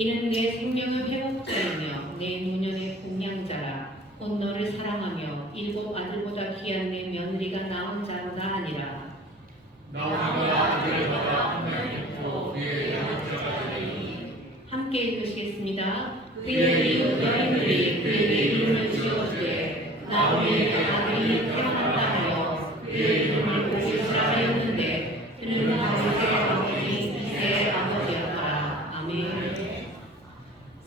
이는 내 생명의 회복자이며 내 노년의 공양자라. 곧 너를 사랑하며 일곱 아들보다 귀한 내 며느리가 낳은 자로다 하니라. 나무가 아들보다 한 명 있고 그의 양자들이 함께 읽으시겠습니다. 그의 이웃 여인들이 그에게 이름을 지어주되 나무의 아들이 태어났다며 그의 이름을 보시라 하였는데 그는 다윗의 아버지 이새의 아버지였더라. 아멘.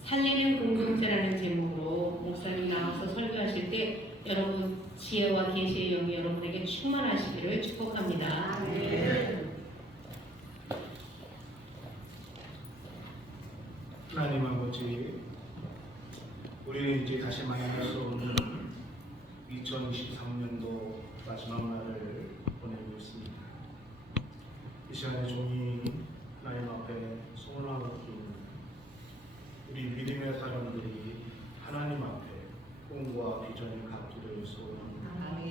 살리는 공동체라는 제목으로 목사님 나와서 설교하실 때 여러분 지혜와 계시의 영이 여러분에게 충만하시기를 축복합니다. 하나님 아버지, 우리는 이제 다시 만날 수 없는 2023년도 마지막 날을 보내고 있습니다. 이 시간에 종이 하나님 앞에 소원하고 있는 우리 믿음의 사람들이 하나님 앞에 꿈과 비전을 갖기를 소원합니다.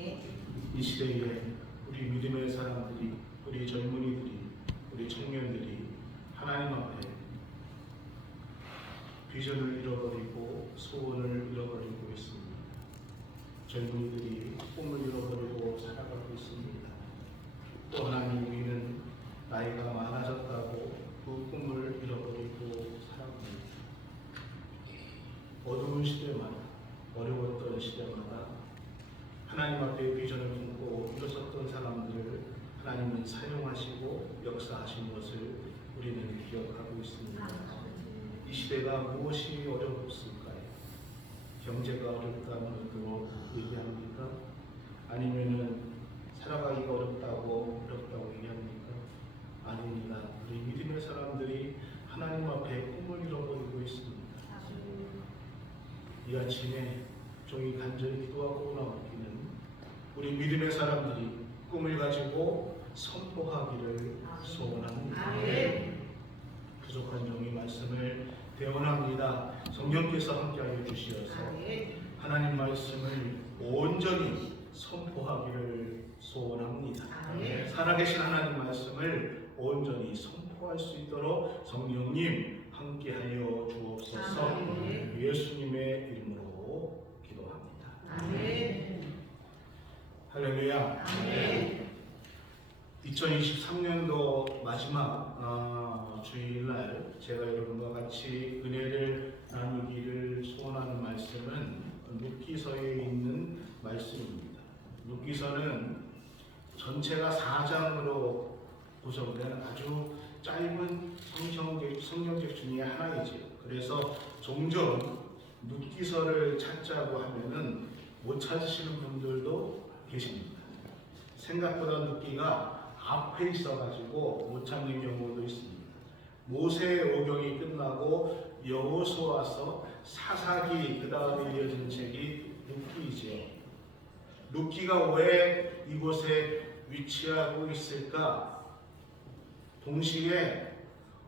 이 시대에 우리 믿음의 사람들이, 우리 젊은이들이, 우리 청년들이 하나님 앞에 비전을 잃어버리고 소원을 잃어버리고 있습니다. 젊은이들이 꿈을 잃어버리고 살아가고 있습니다. 또 하나님, 우리는 나이가 많아졌다고 그 꿈을 잃어버리고 살아갑니다. 어두운 시대마다, 어려웠던 시대마다 하나님 앞에 비전을 품고 일어섰던 사람들을 하나님은 사용하시고 역사하신 것을 우리는 기억하고 있습니다. 이 시대가 무엇이 어렵을까요? 경제가 어렵다는 것으로 얘기합니까? 아니면은 살아가기가 어렵다고 얘기합니까? 아닙니다. 우리 믿음의 사람들이 하나님 앞에 꿈을 잃어버리고 있습니다. 이 아침에 종이 간절히 기도하고 나오기는 우리 믿음의 사람들이 꿈을 가지고 선포하기를 소원합니다. 부족한 종이 말씀을 대언합니다. 성령께서 함께하여 주시어서 하나님 말씀을 온전히 선포하기를 소원합니다. 살아계신 하나님 말씀을 온전히 선포할 수 있도록 성령님 함께하여 주옵소서. 예수님의 이름으로 기도합니다. 할렐루야. 2023년도 마지막 주일날 제가 여러분과 같이 은혜를 나누기를 소원하는 말씀은 룻기서에 있는 말씀입니다. 룻기서는 전체가 4장으로 구성된 아주 짧은 성경책 중에 하나이죠. 그래서 종종 룻기서를 찾자고 하면은 못 찾으시는 분들도 계십니다. 생각보다 룻기가 앞에 있어가지고 못 찾는 경우도 있습니다. 모세오경이 끝나고 여호수아서, 사사기, 그 다음에 이어진 책이 룻기이지요. 룻기가 왜 이곳에 위치하고 있을까? 동시에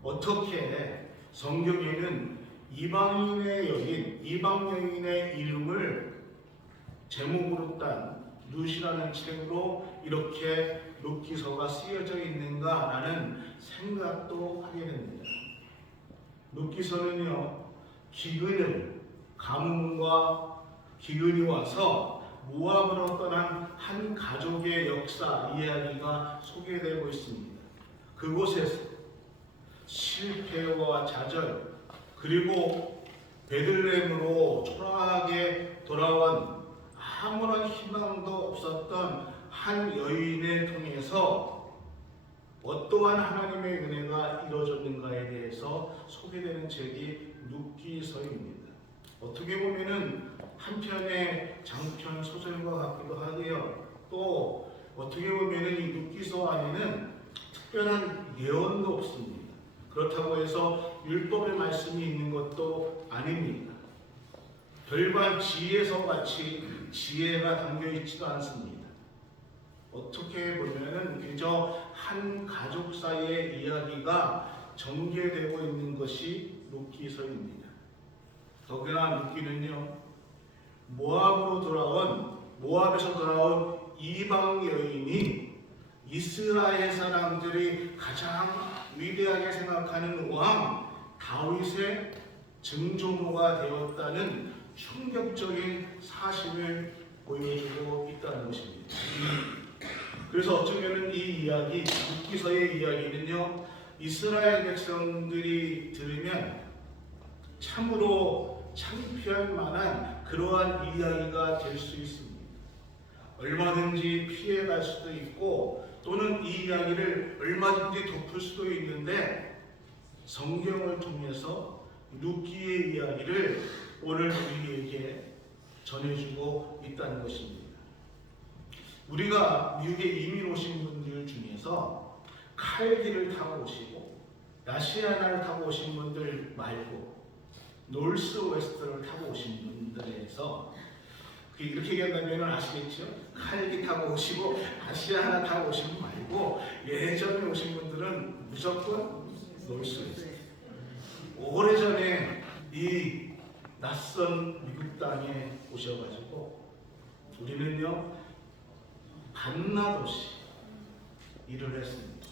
어떻게 성경에는 이방 여인의 이름을 제목으로 딴 룻이라는 책으로 이렇게 룻기서가 쓰여져 있는가라는 생각도 하게 됩니다. 룻기서는요, 가뭄과 기근이 와서 모압으로 떠난 한 가족의 역사 이야기가 소개되고 있습니다. 그곳에서 실패와 좌절, 그리고 베들레헴으로 초라하게 돌아온 아무런 희망도 없었던 한 여인을 통해서 어떠한 하나님의 은혜가 이루어졌는가에 대해서 소개되는 책이 룻기서입니다. 어떻게 보면은 한편의 장편 소설과 같기도 하고요. 또 어떻게 보면은 이 룻기서 안에는 특별한 예언도 없습니다. 그렇다고 해서 율법의 말씀이 있는 것도 아닙니다. 별반 지혜서 같이 지혜가 담겨 있지도 않습니다. 어떻게 보면은 그저 한 가족 사이의 이야기가 전개되고 있는 것이 룻기서입니다. 더구나 룻기는요, 모압에서 돌아온 이방 여인이 이스라엘 사람들이 가장 위대하게 생각하는 왕 다윗의 증조모가 되었다는 충격적인 사실을 보여주고 있다는 것입니다. 그래서 어쩌면 이 이야기, 룻기서의 이야기는요, 이스라엘 백성들이 들으면 참으로 창피할 만한 그러한 이야기가 될 수 있습니다. 얼마든지 피해갈 수도 있고 또는 이 이야기를 얼마든지 덮을 수도 있는데 성경을 통해서 룻기의 이야기를 오늘 우리에게 전해주고 있다는 것입니다. 우리가 미국에 이민 오신 분들 중에서 칼기를 타고 오시고 야시아나를 타고 오신 분들 말고 노스 웨스트를 타고 오신 분들에서 이렇게 얘기한다면 아시겠죠? 칼기 타고 오시고 아시아나 타고 오신 분 말고 예전에 오신 분들은 무조건 노스 웨스트. 오래전에 이 낯선 미국 땅에 오셔가지고 우리는요 반나도시 일을 했습니다.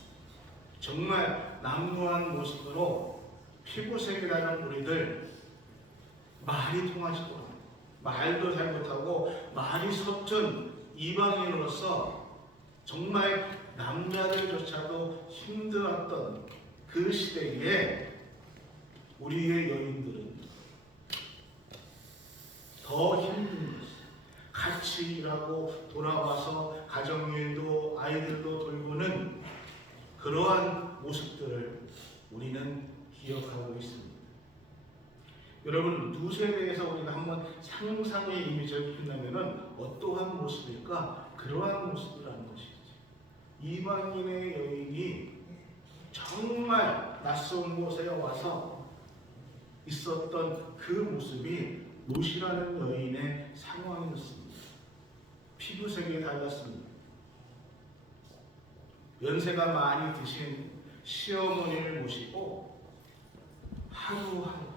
정말 남루한 모습으로 피부색이라는 우리들 말이 통하지도 않아요. 말도 잘 못하고 말이 서툰 이방인으로서 정말 남자들조차도 힘들었던 그 시대에 우리의 여인들은 더 힘든 것이 같이 일하고 돌아와서 가정일도 아이들도 돌보는 그러한 모습들을 우리는 기억하고 있습니다. 여러분, 룻에 대해서 우리가 한번 상상의 이미지를 핀다면 어떠한 모습일까? 그러한 모습이라는 것이죠. 이방인의 여인이 정말 낯선 곳에 와서 있었던 그 모습이 룻이라는 여인의 상황이었습니다. 피부색이 달랐습니다. 연세가 많이 드신 시어머니를 모시고 하루하루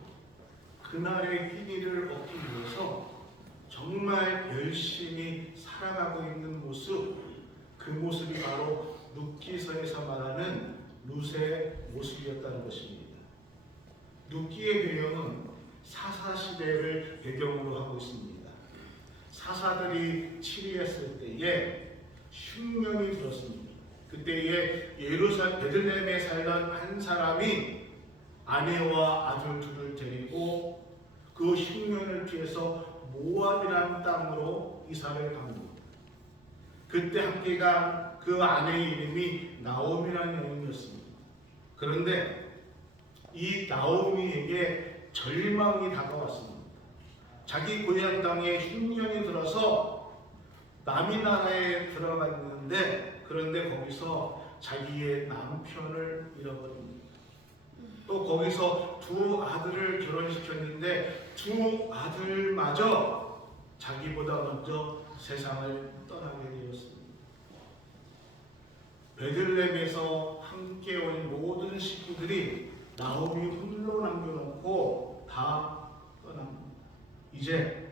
그날의 끼니를 얻기 위해서 정말 열심히 살아가고 있는 모습, 그 모습이 바로 룻기서에서 말하는 룻의 모습이었다는 것입니다. 룻기의 배경은 사사시대를 배경으로 하고 있습니다. 사사들이 치리했을 때에 흉년이 들었습니다. 그때에 예루살렘 베들레헴에 살던 한 사람이 아내와 아들 둘을 데리고 그 흉년을 피해서 모압이라는 땅으로 이사를 갑니다. 그때 함께 간 그 아내의 이름이 나오미라는 여인이었습니다. 그런데 이 나오미에게 절망이 다가왔습니다. 자기 고향 땅에 흉년이 들어서 남의 나라에 들어갔는데 그런데 거기서 자기의 남편을 잃어버립니다. 또 거기서 두 아들을 결혼시켰는데 두 아들마저 자기보다 먼저 세상을 떠나게 되었습니다. 베들레헴에서 함께 온 모든 식구들이 나오미 홀로 남겨놓고 다 떠납니다. 이제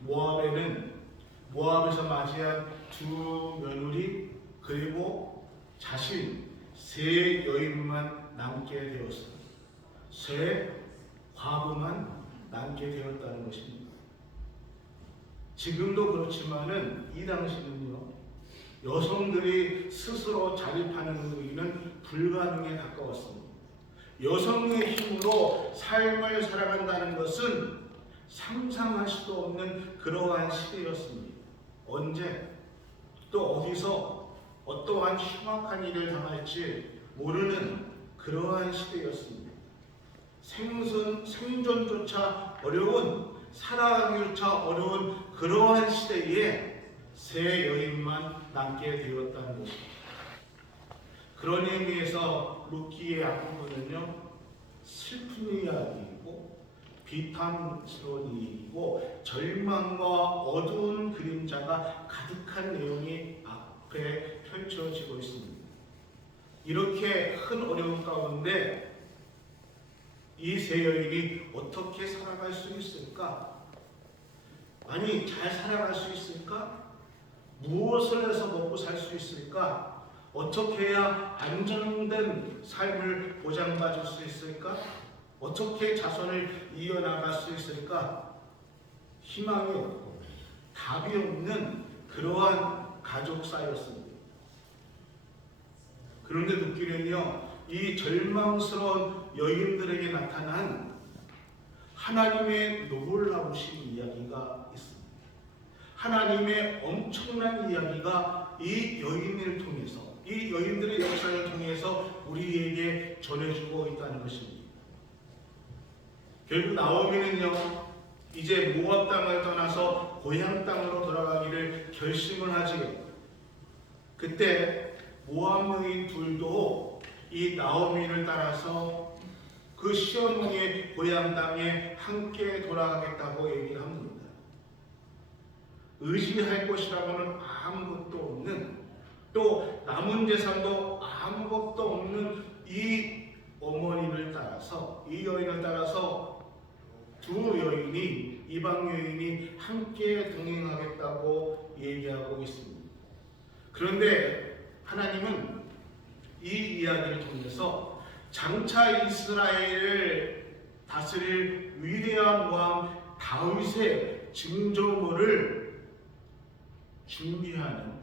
모압에서 맞이한 두 며느리 그리고 자신 세 여인만 남게 되었습니다. 세 과부만 남게 되었다는 것입니다. 지금도 그렇지만은 이 당시는요, 여성들이 스스로 자립하는 일은 불가능에 가까웠습니다. 여성의 힘으로 삶을 살아간다는 것은 상상할 수도 없는 그러한 시대였습니다. 언제 또 어디서 어떠한 흉악한 일을 당할지 모르는 그러한 시대였습니다. 생존조차 어려운, 살아가기조차 어려운 그러한 시대에 세 여인만 남게 되었다는 것입니다. 그런 의미에서 룻기의 앞부분은요, 슬픈 이야기이고 비탄스러운 이야기이고 절망과 어두운 그림자가 가득한 내용이 앞에 펼쳐지고 있습니다. 이렇게 큰 어려움 가운데 이 세 여인이 어떻게 살아갈 수 있을까? 아니, 잘 살아갈 수 있을까? 무엇을 해서 먹고 살 수 있을까? 어떻게 해야 안정된 삶을 보장받을 수 있을까? 어떻게 자손을 이어나갈 수 있을까? 희망이 없고 답이 없는 그러한 가족사였습니다. 그런데 룻기는요, 이 절망스러운 여인들에게 나타난 하나님의 놀라우신 이야기가 있습니다. 하나님의 엄청난 이야기가 이 여인을 통해서, 이 여인들의 역사를 통해서 우리에게 전해주고 있다는 것입니다. 결국 나오미는요, 이제 모압 땅을 떠나서 고향 땅으로 돌아가기를 결심을 하지요. 그때 모압 여인 둘도 이 나오미를 따라서 그 시어머니의 고향 땅에 함께 돌아가겠다고 얘기를 합니다. 의지할 것이라고는 아무것도 없는, 또 남은 재산도 아무것도 없는 이 어머니를 따라서, 이 여인을 따라서 두 여인이, 이방 여인이 함께 동행하겠다고 얘기하고 있습니다. 그런데 하나님은 이 이야기를 통해서 장차 이스라엘을 다스릴 위대한 왕 다윗의 증조모를 준비하는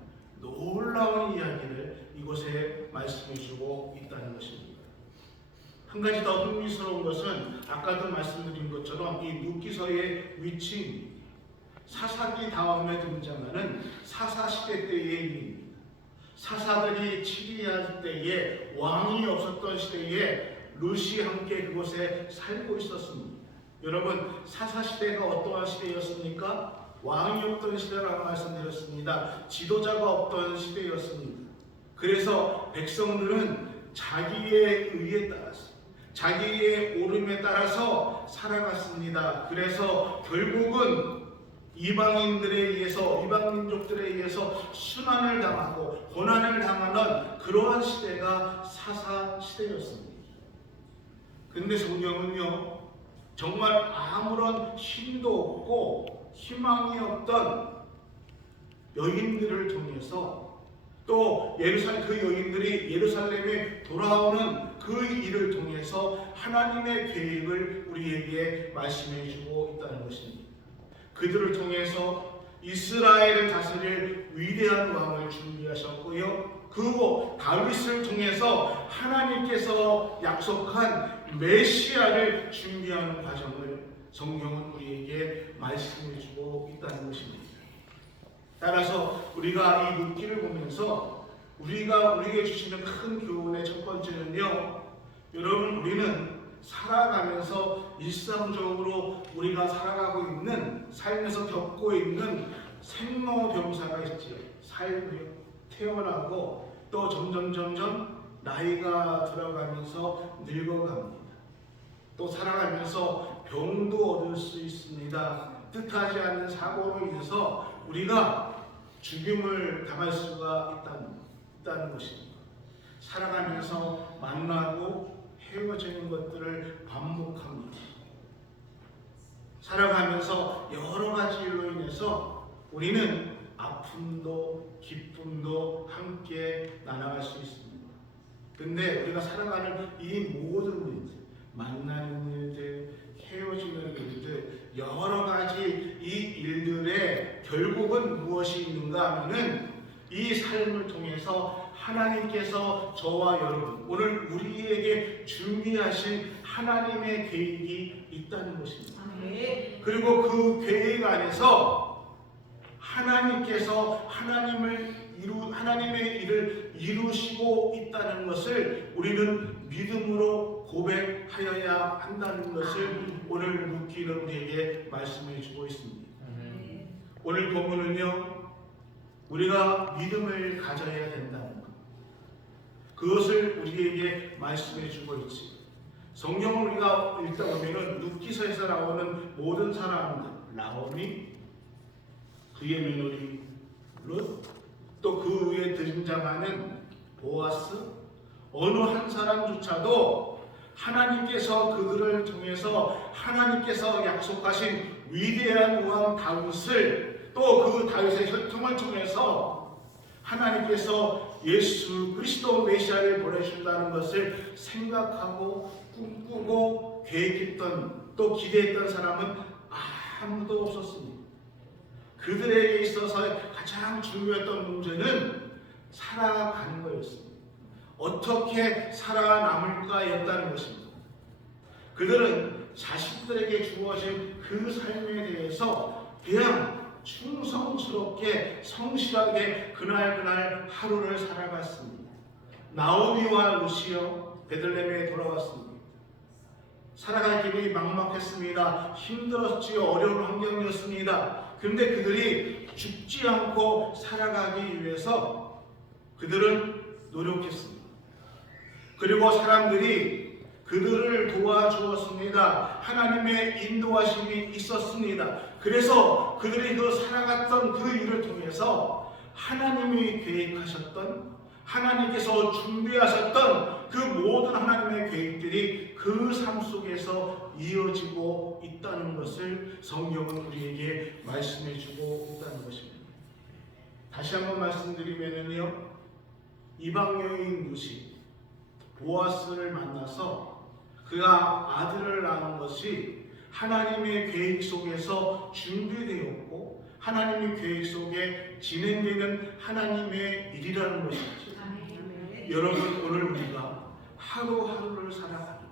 놀라운 이야기를 이곳에 말씀해주고 있다는 것입니다. 한 가지 더 흥미스러운 것은 아까도 말씀드린 것처럼 이 룻기서의 위치입니다. 사사기 다음에 등장하는 사사시대 때의 일입니다. 사사들이 치리할 때에, 왕이 없었던 시대에 룻이 함께 그곳에 살고 있었습니다. 여러분, 사사시대가 어떠한 시대였습니까? 왕이 없던 시대라고 말씀드렸습니다. 지도자가 없던 시대였습니다. 그래서 백성들은 자기의 의에 따라서, 자기의 오름에 따라서 살아갔습니다. 그래서 결국은 이방인들에 의해서, 이방민족들에 의해서 순환을 당하고 고난을 당하는 그러한 시대가 사사 시대였습니다. 근데 성경은요, 정말 아무런 힘도 없고 희망이 없던 여인들을 통해서, 또 그 여인들이 예루살렘에 돌아오는 그 일을 통해서 하나님의 계획을 우리에게 말씀해 주고 있다는 것입니다. 그들을 통해서 이스라엘을 다스릴 위대한 왕을 준비하셨고요, 그 다윗을 통해서 하나님께서 약속한 메시아를 준비하는 과정을 성경은 우리에게 말씀해 주고 있다는 것입니다. 따라서 우리가 이 룻기를 보면서 우리에게 주시는 큰 교훈의 첫 번째는요, 여러분, 우리는 살아가면서 일상적으로 우리가 살아가고 있는, 삶에서 겪고 있는 생로병사가 있지요. 삶을 태어나고 또 점점 나이가 들어가면서 늙어갑니다. 또 살아가면서 병도 얻을 수 있습니다. 뜻하지 않는 사고로 인해서 우리가 죽음을 당할 수가 있다는 것입니다. 살아가면서 만나고 헤어지는 것들을 반복합니다. 살아가면서 여러 가지 일로 인해서 우리는 아픔도 기쁨도 함께 나눠갈 수 있습니다. 근데 우리가 살아가는 이 모든 일들, 만나는 일들, 헤어지는 일들, 여러 가지 이 일들의 결국은 무엇이 있는가 하면은 이 삶을 통해서 하나님께서 저와 여러분, 오늘 우리에게 준비하신 하나님의 계획이 있다는 것입니다. 그리고 그 계획 안에서 하나님께서 하나님의 일을 이루시고 있다는 것을 우리는 믿음으로 고백하여야 한다는 것을 오늘 룻기는 우리에게 말씀해 주고 있습니다. 오늘 본문은요, 우리가 믿음을 가져야 된다는 것, 그것을 우리에게 말씀해 주고 있지. 성경을 우리가 읽다 보면은 룻기서에서 나오는 모든 사람들, 나오미, 그의 며느리 룻, 또 그 위에 등장하는 보아스, 어느 한 사람조차도 하나님께서 그들을 통해서 하나님께서 약속하신 위대한 왕 다윗을, 또 그 다윗의 혈통을 통해서 하나님께서 예수 그리스도 메시아를 보내준다는 것을 생각하고 꿈꾸고 계획했던 또 기대했던 사람은 아무도 없었습니다. 그들에게 있어서 가장 중요했던 문제는 살아가는 거였습니다. 어떻게 살아남을까였다는 것입니다. 그들은 자신들에게 주어진 그 삶에 대해서 그냥 충성스럽게 성실하게 그날 하루를 살아갔습니다. 나오미와 루시오 베들레헴에 돌아왔습니다. 살아갈 길이 막막했습니다. 힘들었지요. 어려운 환경이었습니다. 그런데 그들이 죽지 않고 살아가기 위해서 그들은 노력했습니다. 그리고 사람들이 그들을 도와주었습니다. 하나님의 인도하심이 있었습니다. 그래서 그들이 그 살아갔던 그 일을 통해서 하나님이 계획하셨던, 하나님께서 준비하셨던 그 모든 하나님의 계획들이 그 삶 속에서 이어지고 있다는 것을 성경은 우리에게 말씀해주고 있다는 것입니다. 다시 한번 말씀드리면요, 이방 여인 루시 보아스를 만나서 그가 아들을 낳은 것이 하나님의 계획 속에서 준비되었고 하나님의 계획 속에 진행되는 하나님의 일이라는 것이죠. 여러분, 오늘 우리가 하루하루를 살아가는 것,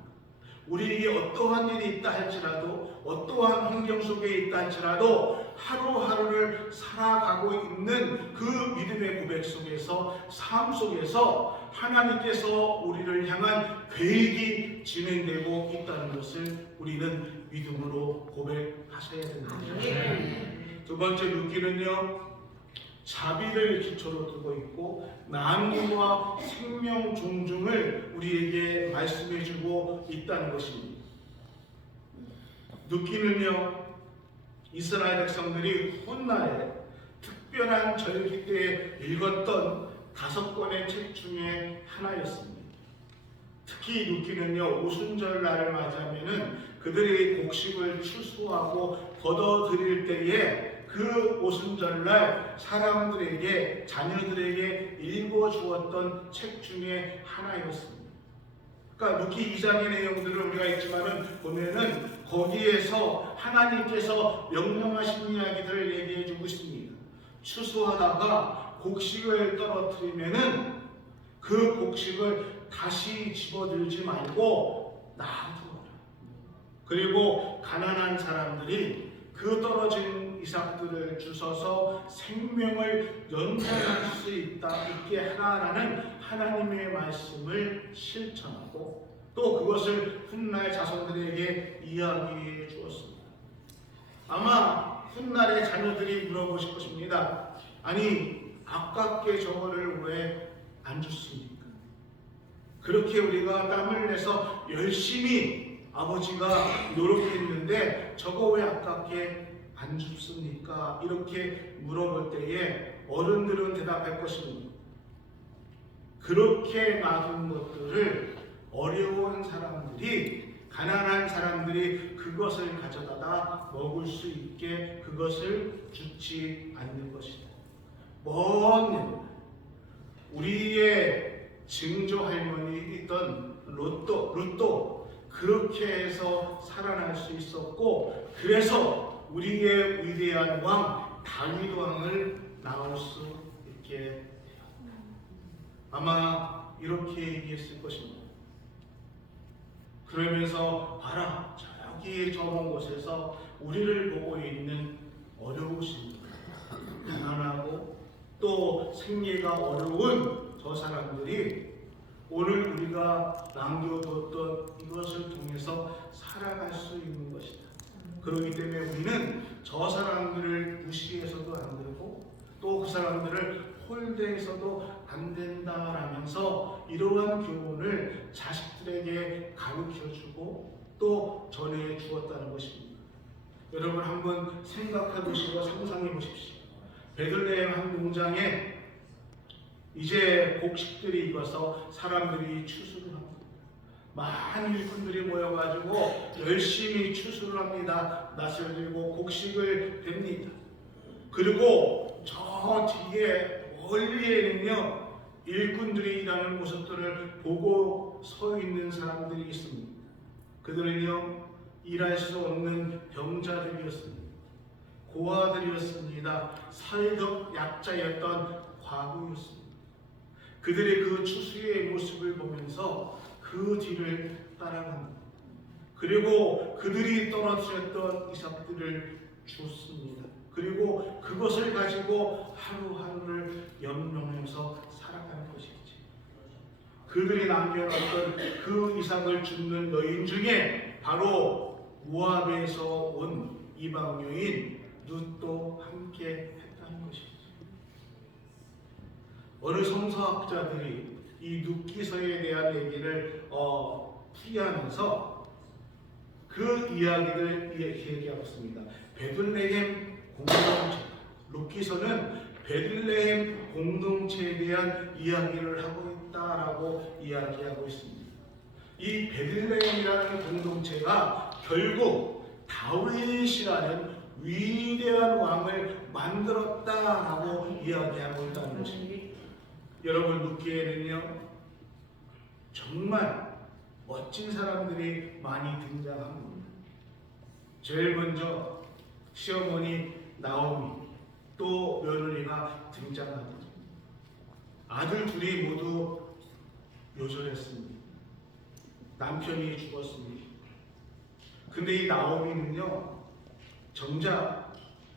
우리에게 어떠한 일이 있다 할지라도, 어떠한 환경 속에 있다 할지라도 하루하루를 살아가고 있는 그 믿음의 고백 속에서, 삶 속에서 하나님께서 우리를 향한 계획이 진행되고 있다는 것을 우리는 믿음으로 고백하셔야 됩니다. 두 번째 룻기는요, 자비를 기초로 두고 있고 나눔과 생명 존중을 우리에게 말씀해주고 있다는 것입니다. 룻기는요, 이스라엘 백성들이 훗날에 특별한 절기 때 읽었던 5권의 책 중에 하나였습니다. 특히 룻기는요, 오순절날을 맞이하면은 그들이 곡식을 추수하고 걷어들일 때에 그 오순절날 사람들에게, 자녀들에게 읽어주었던 책 중에 하나였습니다. 그러니까 룻기 2장의 내용들을 우리가 있지만은 보면은 거기에서 하나님께서 명령하신 이야기들을 얘기해주고 있습니다. 추수하다가 곡식을 떨어뜨리면은 그 곡식을 다시 집어들지 말고 놔두어라. 그리고 가난한 사람들이 그 떨어진 이삭들을 주셔서 생명을 연장할 수 있게 하라라는 하나님의 말씀을 실천하고 또 그것을 훗날 자손들에게 이야기해 주었습니다. 아마 훗날의 자녀들이 물어보실 것입니다. 아니, 아깝게 저거를 왜 안 줬습니까? 그렇게 우리가 땀을 내서 열심히 아버지가 노력했는데 저거 왜 아깝게 안 줍습니까? 이렇게 물어볼 때에 어른들은 대답할 것입니다. 그렇게 놔둔 것들을 어려운 사람들이, 가난한 사람들이 그것을 가져다가 먹을 수 있게 그것을 주지 않는 것이다. 먼 우리의 증조 할머니 있던 룻도 그렇게 해서 살아날 수 있었고, 그래서 우리의 위대한 왕 다윗 왕을 낳을 수 있게 되었다. 아마 이렇게 얘기했을 것입니다. 그러면서 봐라, 저기 저 먼 곳에서 우리를 보고 있는 어려우신, 가난하고 또 생계가 어려운 저 사람들이 오늘 우리가 남겨뒀던 이것을 통해서 살아갈 수 있는 것이다. 그렇기 때문에 우리는 저 사람들을 무시해서도 안 되고 또 그 사람들을 홀대해서도 안 된다라면서 이러한 교훈을 자식들에게 가르쳐주고 또 전해주었다는 것입니다. 여러분 한번 생각해 보시고 상상해 보십시오. 베들레헴 한 농장에 이제 곡식들이 익어서 사람들이 추수를 합니다. 많은 일꾼들이 모여가지고 열심히 추수를 합니다. 낫을 들고 곡식을 댑니다. 그리고 저 뒤에 멀리에는요, 일꾼들이 일하는 모습들을 보고 서 있는 사람들이 있습니다. 그들은요 일할 수 없는 병자들이었습니다. 고아들이었습니다. 사회적 약자였던 과부였습니다. 그들의 그 추수의 모습을 보면서 그 뒤를 따라갑니다. 그리고 그들이 떨어뜨렸던 이삭들을 줬습니다. 그리고 그것을 가지고 하루하루를 연명해서 살아가는 것이지. 그들이 남겨놨던 그 이삭을 줍는 여인 중에 바로 모압에서 온 이방 여인 룻도 함께 했다는 것이지. 어느 성서학자들이 이 룻기서에 대한 얘기를 풀이하면서 그 이야기를 얘기하고 있습니다. 베들레헴 공동체, 룻기서는 베들레헴 공동체에 대한 이야기를 하고 있다라고 이야기하고 있습니다. 이 베들레헴이라는 공동체가 결국 다윗이라는 위대한 왕을 만들었다라고 이야기하고 있다는 것입니다. 여러분, 룻기에는요 정말 멋진 사람들이 많이 등장합니다. 제일 먼저 시어머니 나오미, 또 며느리가 등장합니다. 아들 둘이 모두 요절했습니다. 남편이 죽었습니다. 근데 이 나오미는요 정작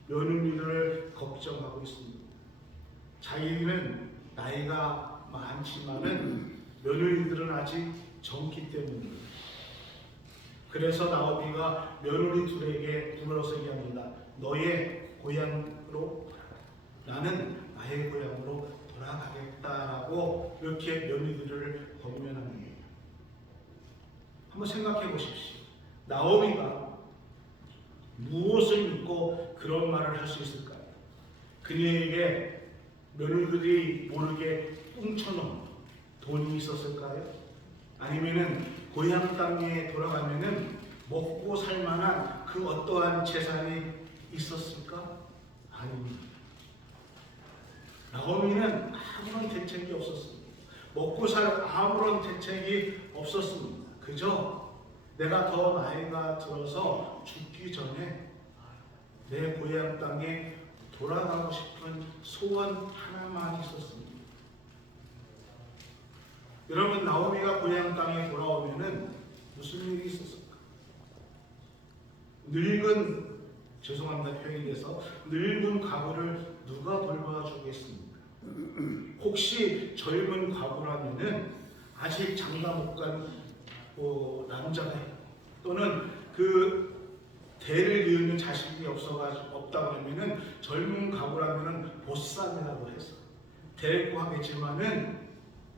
며느리를 걱정하고 있습니다. 자기는 나이가 많지만은 며느리들은 아직 젊기 때문입니다. 그래서 나오미가 며느리 둘에게 불러서 얘기합니다. 너의 고향으로, 나는 나의 고향으로 돌아가겠다라고 이렇게 며느리들을 권면합니다. 한번 생각해 보십시오. 나오미가 무엇을 믿고 그런 말을 할 수 있을까요? 그녀에게 며느리들이 모르게 뚱쳐놓은 돈이 있었을까요? 아니면은 고향 땅에 돌아가면은 먹고 살 만한 그 어떠한 재산이 있었을까? 아닙니다. 나오미는 아무런 대책이 없었습니다. 먹고 살 아무런 대책이 없었습니다. 그저 내가 더 나이가 들어서 죽기 전에 내 고향 땅에 돌아가고 싶은 소원 하나만 있었습니다. 여러분, 나오미가 고향 땅에 돌아오면은 무슨 일이 있었을까? 죄송합니다 표현이 돼서, 늙은 과부를 누가 돌봐주겠습니까? 혹시 젊은 과부라면은 아직 장가 못 간 남자가 또는 그 대를 이으는 자식이 없다 그러면은 젊은 과부라면은 보쌈이라고 해서 데리고 하겠지만은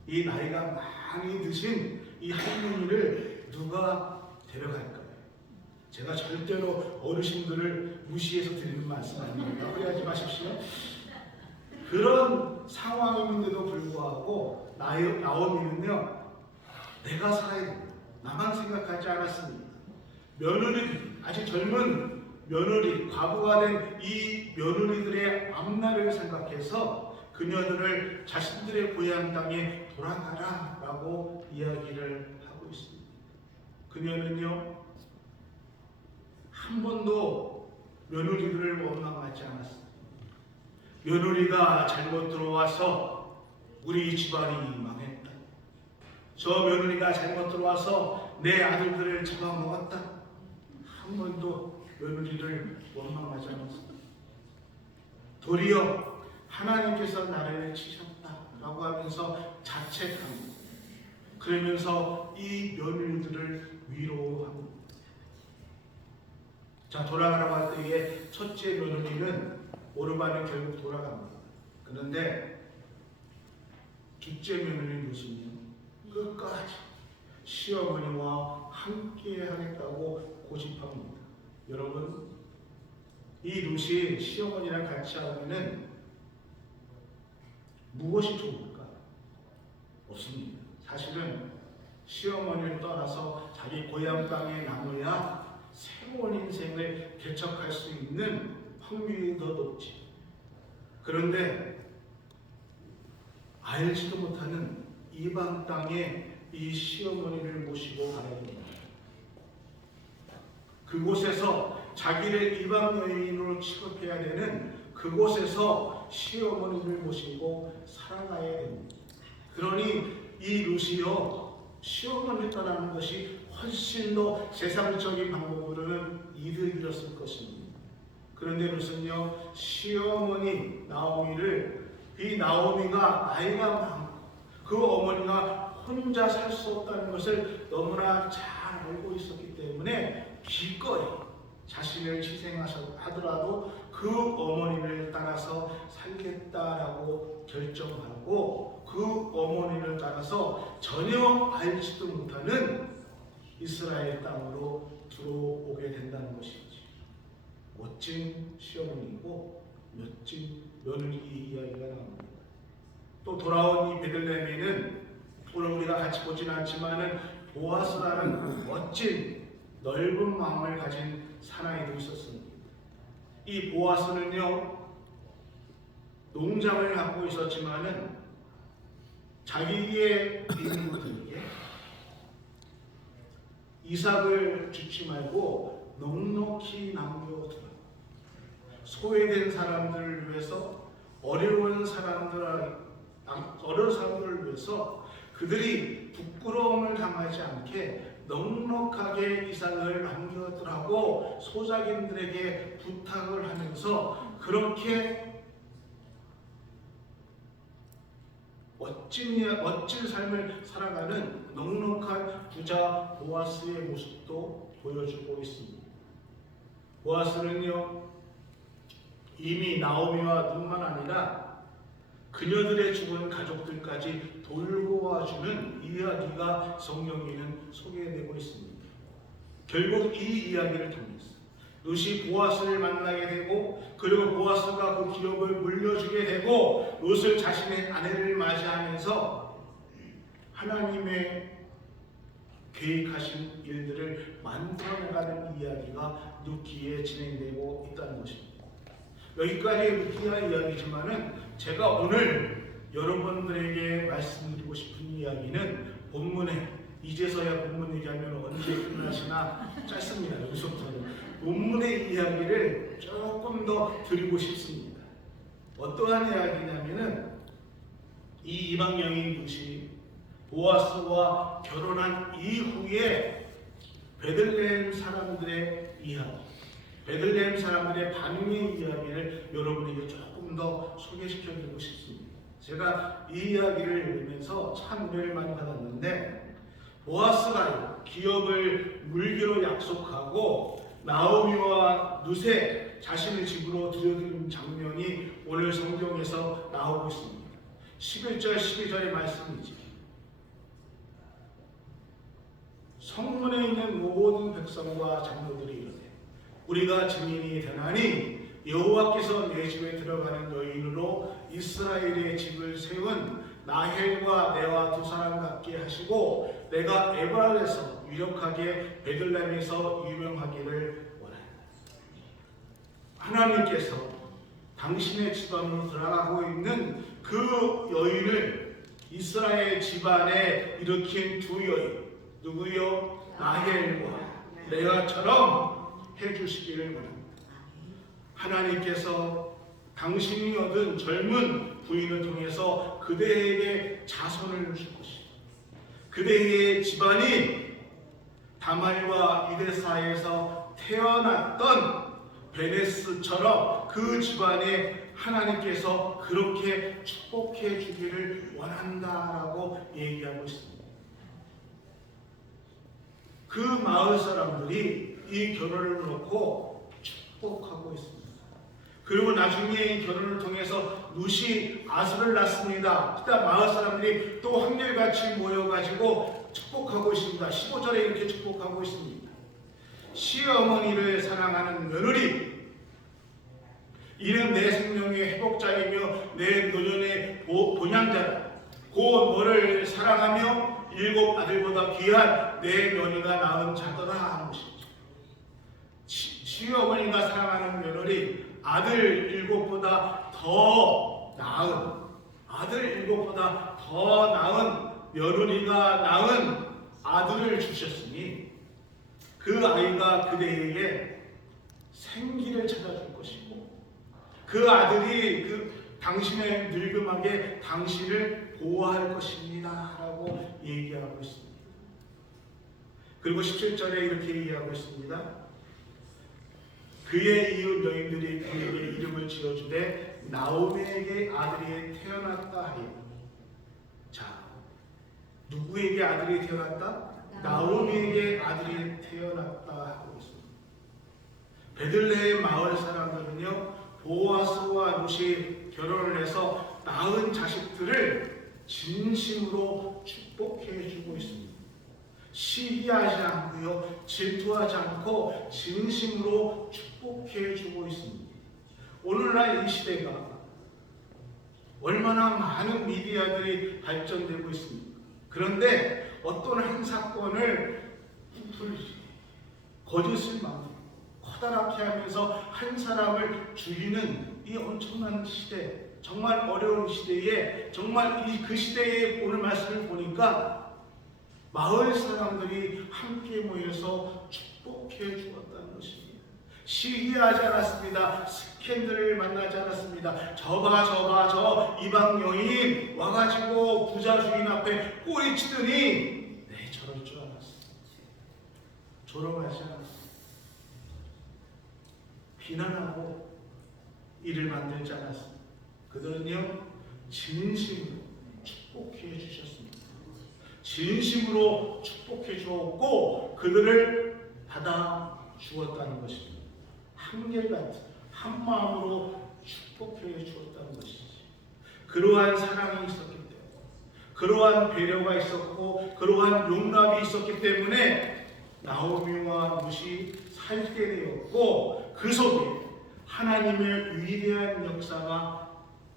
이 나이가 많이 드신 이 할머니를 누가 데려갈까요? 제가 절대로 어르신들을 무시해서 드리는 말씀 아닙니다. 그래야지 마십시오. 그런 상황인데도 불구하고 나오미는요 내가 살아야 된다, 나만 생각하지 않았습니다. 며느리, 아직 젊은 며느리, 과부가 된 이 며느리들의 앞날을 생각해서 그녀들을 자신들의 고향 땅에 돌아가라 라고 이야기를 하고 있습니다. 그녀는요 한 번도 며느리들을 원망하지 않았습니다. 며느리가 잘못 들어와서 우리 집안이 망했다, 저 며느리가 잘못 들어와서 내 아들들을 잡아먹었다, 한 번도 며느리를 원망하지 않았습니다. 도리어 하나님께서 나를 치셨다라고 하면서 자책합니다. 그러면서 이 며느리들을 위로합니다. 자, 돌아가라고 할 때에 첫째 며느리는 오르반은 결국 돌아갑니다. 그런데 둘째 며느리는 무슨요? 끝까지 시어머니와 함께 하겠다고 고집합니다. 여러분, 이 룻이 시어머니랑 같이 하면은 무엇이 좋을까? 없습니다. 사실은 시어머니를 떠나서 자기 고향 땅에 남아야 새로운 인생을 개척할 수 있는 확률이 더 높지. 그런데 알지도 못하는 이방 땅에 이 시어머니를 모시고 가야 됩니다. 그곳에서 자기를 이방 여인으로 취급해야 되는 그곳에서 시어머니를 모시고 살아가야 됩니다. 그러니 이 루시요, 시어머니를 떠나는 것이 훨씬 더 세상적인 방법으로는 이득이었을 것입니다. 그런데 루스는요, 시어머니 나오미를, 이 나오미가 나이가 많고 그 어머니가 혼자 살 수 없다는 것을 너무나 잘 알고 있었기 때문에 기꺼이 자신을 희생하더라도 그 어머니를 따라서 살겠다라고 결정하고 그 어머니를 따라서 전혀 알지도 못하는 이스라엘 땅으로 들어오게 된다는 것이지. 멋진 시어머니이고 멋진 며느리 이야기가 나옵니다. 또 돌아온 이 베들레헴에는 오늘 우리가 같이 보지는 않지만은 보아스라는 멋진 넓은 마음을 가진 사나이도 있었습니다. 이 보아스는요, 농장을 갖고 있었지만은 자기의 인물들에게 이삭을 주지 말고 넉넉히 남겨두라. 소외된 사람들을 위해서, 어려운 사람들을 위해서 그들이 부끄러움을 당하지 않게 넉넉하게 이삭을 남겨두라고 소작인들에게 부탁을 하면서 그렇게 멋진 삶을 살아가는 넉넉한 부자 보아스의 모습도 보여주고 있습니다. 보아스는요, 이미 나오미와 뿐만 아니라 그녀들의 죽은 가족들까지 돌고 와주는 이야기가 성경에는 소개되고 있습니다. 결국 이 이야기를 통해서 롯이 보아스를 만나게 되고, 그리고 보아스가 그 기업을 물려주게 되고, 롯을 자신의 아내를 맞이하면서 하나님의 계획하신 일들을 만들어나가는 이야기가 룻기에 진행되고 있다는 것입니다. 여기까지 룻기의 이야기지만은 제가 오늘 여러분들에게 말씀드리고 싶은 이야기는 본문에, 이제서야 본문 얘기하면 언제 끝나시나 짧습니다. 여기서부터는 본문의 이야기를 조금 더 드리고 싶습니다. 어떠한 이야기냐면은 이 이방 여인 룻이 보아스와 결혼한 이후에 베들레헴 사람들의 이야기, 베들레헴 사람들의 반응의 이야기를 여러분에게 조금 더 소개시켜드리고 싶습니다. 제가 이 이야기를 읽으면서 참 은혜를 많이 받았는데, 보아스가 기업을 물기로 약속하고 나오미와 룻에 자신의 집으로 들여드는 장면이 오늘 성경에서 나오고 있습니다. 11절 12절의 말씀이지. 성문에 있는 모든 백성과 장로들이 이르되 우리가 증인이 되나니 여호와께서 내 집에 들어가는 여인으로 이스라엘의 집을 세운 나헬과 내와 두 사람 같게 하시고 내가 에발에서 유력하게 베들레헴에서 유명하기를 원한다. 하나님께서 당신의 집안으로 들어가고 있는 그 여인을 이스라엘 집안에 일으킨 두 여인, 누구요? 나헬과 레아처럼 해주시기를 원합니다. 하나님께서 당신이 얻은 젊은 부인을 통해서 그대에게 자손을 주실 것입니다. 그대의 집안이 다말과 이데사에서 태어났던 베네스처럼 그 집안에 하나님께서 그렇게 축복해 주기를 원한다라고 얘기하고 있습니다. 그 마을 사람들이 이 결혼을 놓고 축복하고 있습니다. 그리고 나중에 이 결혼을 통해서 룻이 아들을 낳습니다. 그다음 마을 사람들이 또 한결같이 모여가지고 축복하고 있습니다. 15절에 이렇게 축복하고 있습니다. 시어머니를 사랑하는 며느리, 이는 내 생명의 회복자이며 내 노년의 본향자라. 곧 너를 사랑하며 일곱 아들보다 귀한 내 며느리가 낳은 자더라 하는 것이죠. 시어머니가 사랑하는 며느리, 아들 일곱보다 더 나은, 아들 일곱보다 더 나은 며느리가 낳은 아들을 주셨으니 그 그 아이가 그대에게 생기를 찾아줄 것이고 그 아들이 당신의 늙음하게 당신을 보호할 것입니다 라고 얘기하고 있습니다. 그리고 17절에 이렇게 얘기하고 있습니다. 그의 이웃 여인들이 그에게 이름을 지어주되 나오미에게 아들이 태어났다 하여. 자, 누구에게 아들이 태어났다? 나오미에게 아들이 태어났다 하고 있습니다. 베들레헴 마을 사람들은요, 보아스와 룻이 결혼을 해서 낳은 자식들을 진심으로 축복해 주고 있습니다. 시기하지 않고요, 질투하지 않고 진심으로 축복해 주고 있습니다. 오늘날 이 시대가 얼마나 많은 미디어들이 발전되고 있습니다. 그런데 어떤 한 사건을 거짓을 만들고 커다랗게 하면서 한 사람을 죽이는 이 엄청난 시대, 정말 어려운 시대에, 정말 그 시대에 오늘 말씀을 보니까 마을 사람들이 함께 모여서 축복해 주었다는 것입니다. 시기하지 않았습니다. 스캔들을 만나지 않았습니다. 저 이방 여인 와가지고 부자 주인 앞에 꼬리치더니 네, 저럴 줄 알았어. 조롱하지 않았어. 비난하고 일을 만들지 않았어. 그들은요, 진심으로 축복해 주셨습니다. 진심으로 축복해 주었고 그들을 받아 주었다는 것입니다. 한결같이 한 마음으로 축복해 주었다는 것이지. 그러한 사랑이 있었기 때문에, 그러한 배려가 있었고 그러한 용납이 있었기 때문에 나오미와 룻이 살게 되었고 그 속에 하나님의 위대한 역사가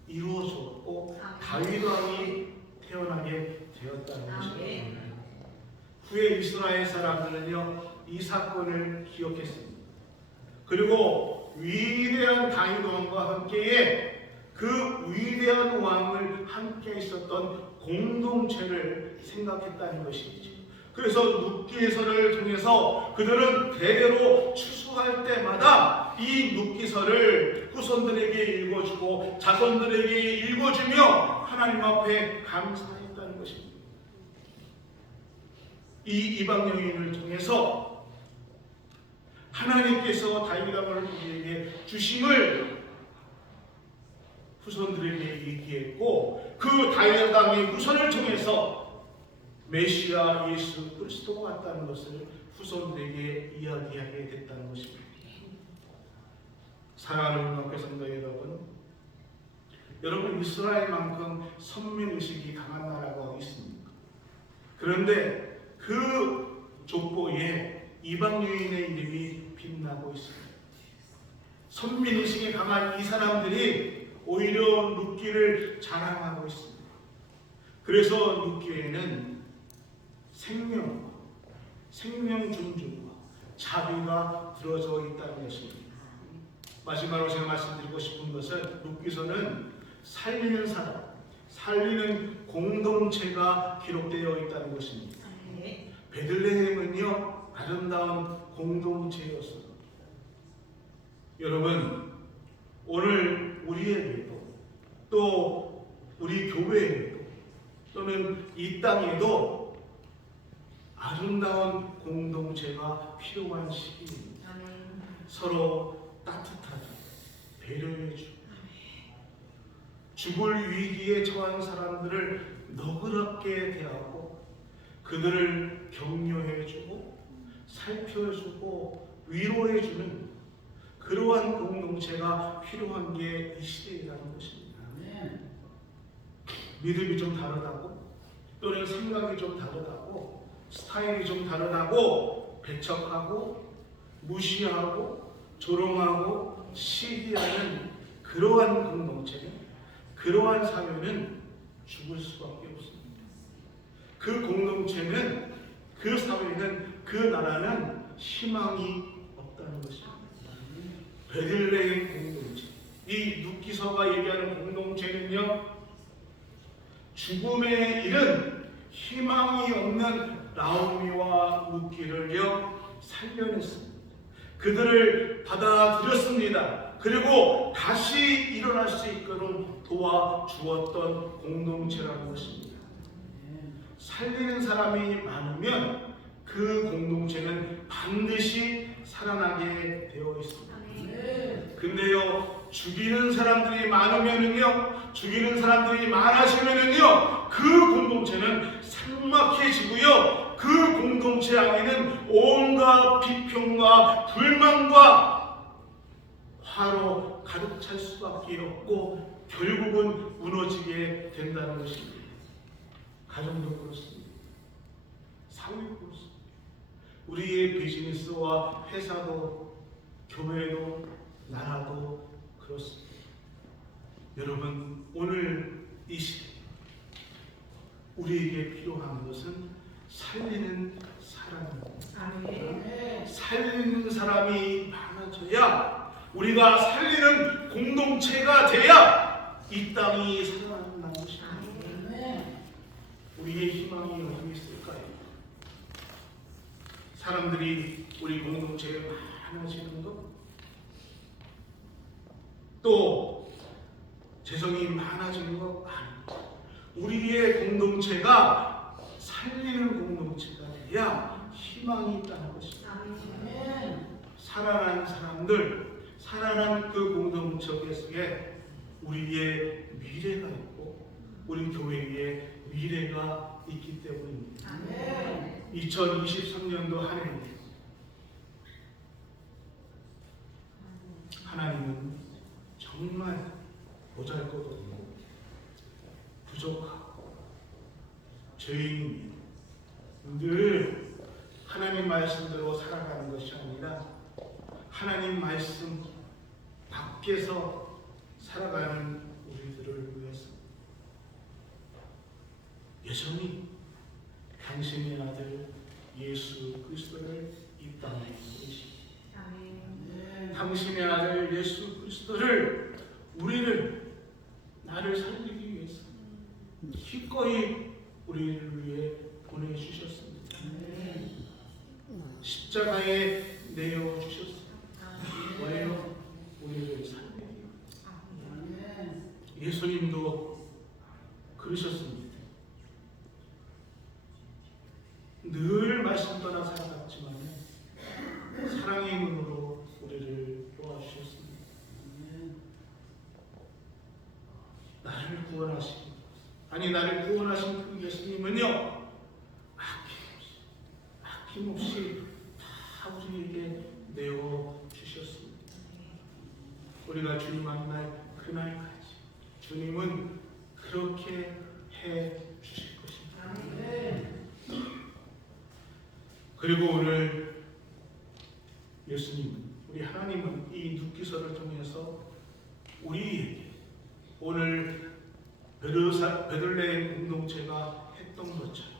이루어졌고 다윗 왕이 태어나게 되었다는 것입니다. 후에 이스라엘 사람들은요, 이 사건을 기억했습니다. 그리고 위대한 다윗 왕과 함께에 그 위대한 왕을 함께 있었던 공동체를 생각했다는 것이죠. 그래서 룻기서를 통해서 그들은 대대로 추수할 때마다 이 룻기서를 후손들에게 읽어주고 자손들에게 읽어주며 하나님 앞에 감사했다는 것입니다. 이 이방 여인을 통해서 하나님께서 다윗 왕을 우리에게 주심을 후손들에게 얘기했고 그 다윗 왕의 후손을 통해서 메시아 예수 그리스도가 왔다는 것을 후손들에게 이야기하게 됐다는 것입니다. 사랑하는 교회 성도 여러분, 이스라엘만큼 선민의식이 강한 나라가 어디 있습니까? 그런데 그 족보에 이방 여인의 이름이 빛나고 있습니다. 선민의식이 강한 이 사람들이 오히려 룻기를 자랑하고 있습니다. 그래서 룻기에는 생명 존중과 자비가 들어져 있다는 것입니다. 마지막으로 제가 말씀드리고 싶은 것은 룻기서는 살리는 사람, 살리는 공동체가 기록되어 있다는 것입니다. 베들레헴은요, 아름다운 공동체였습니다. 여러분, 오늘 우리에게도 또 우리 교회에도 또는 이 땅에도 아름다운 공동체가 필요한 시기입니다. 서로 따뜻하게 배려해주고 죽을 위기에 처한 사람들을 너그럽게 대하고 그들을 격려해주고 살펴주고 위로해주는 그러한 공동체가 필요한 게 이 시대이라는 것입니다. 믿음이 좀 다르다고 또는 생각이 좀 다르다고 스타일이 좀 다르다고 배척하고 무시하고 조롱하고 시기하는 그러한 공동체는, 그러한 사회는 죽을 수밖에 없습니다. 그 공동체는, 그 사회는, 그 나라는 희망이 없다는 것입니다. 베들레헴 공동체, 이 룻기서가 얘기하는 공동체는요, 죽음에 이른 희망이 없는 나오미와 룻기를요 살려냈습니다. 그들을 받아들였습니다. 그리고 다시 일어날 수 있도록 도와주었던 공동체라는 것입니다. 살리는 사람이 많으면 그 공동체는 반드시 살아나게 되어 있습니다. 근데요, 죽이는 사람들이 많으면은요, 죽이는 사람들이 많아지면은요, 그 공동체는 삭막해지고요, 그 공동체 안에는 온갖 비평과 불만과 화로 가득 찰 수밖에 없고 결국은 무너지게 된다는 것입니다. 가정도 그렇습니다. 사회도 그렇습니다. 우리의 비즈니스와 회사도 교회도 나라도 그렇습니다. 여러분, 오늘 이 시대 우리에게 필요한 것은 살리는 사람입니다. 살리는 사람이 많아져야, 우리가 살리는 공동체가 돼야 이 땅이 살아나는 것입니다. 우리의 희망이 어디 있을까요? 사람들이 우리 공동체에 많아지는 것, 또 재성이 많아지는 것 아닙니다. 우리의 공동체가 살리는 공동체가 돼야 희망이 있다는 것입니다. 살아난 사람들, 살아난 그 공동체 속에 우리의 미래가 있고 우리 교회의 미래가 있기 때문입니다. 2023년도 한 해 하나님은 정말 보잘것없고 부족하고 죄인이 늘 하나님 말씀대로 살아가는 것이 아니라 하나님 말씀 밖에서 살아가는 우리들을 위해서 여전히 당신의 아들 예수 그리스도를 이 땅에 보내시고 당신의 아들 예수 그리스도를 우리를 나를 살리기 위해서 기꺼이 우리를 위해 보내주셨습니다. 십자가에 내어주셨습니다. 왜요? 우리를 살리기 위해서. 예수님도 그러셨습니다. 늘 말씀 떠나 살아갔지만 사랑의 눈으로 우리를 도와주셨습니다. 나를 구원하신, 나를 구원하신 그 예수님은요, 아낌없이 다 우리에게 내어주셨습니다. 우리가 주님 만날 그날까지 주님은 그렇게 해주실 것입니다. 그리고 오늘 예수님, 우리 하나님은 이 눕기서를 통해서 우리에게 오늘 베들레헴 공동체가 했던 것처럼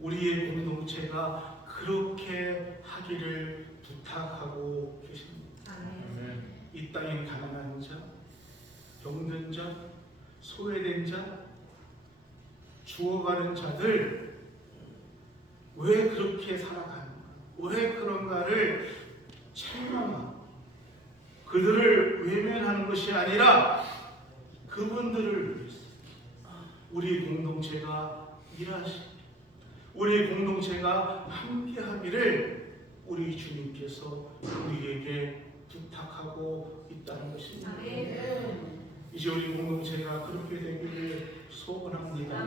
우리의 공동체가 그렇게 하기를 부탁하고 계십니다. 이 땅에 가난한 자, 병든 자, 소외된 자, 죽어가는 자들 왜 그렇게 살아가는가? 왜 그런가를 책망하고 그들을 외면하는 것이 아니라 그분들을 위해서 우리 공동체가 일하시고 우리 공동체가 함께하기를 우리 주님께서 우리에게 부탁하고 있다는 것입니다. 이제 우리 공동체가 그렇게 되기를 소원합니다.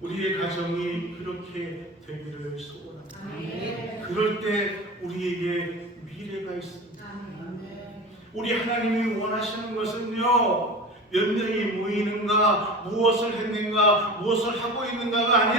우리의 가정이 그렇게 되기를 소원합니다. 그럴 때 우리에게 미래가 있습니다. 우리 하나님이 원하시는 것은요, 몇 명이 모이는가, 무엇을 했는가, 무엇을 하고 있는가가 아니라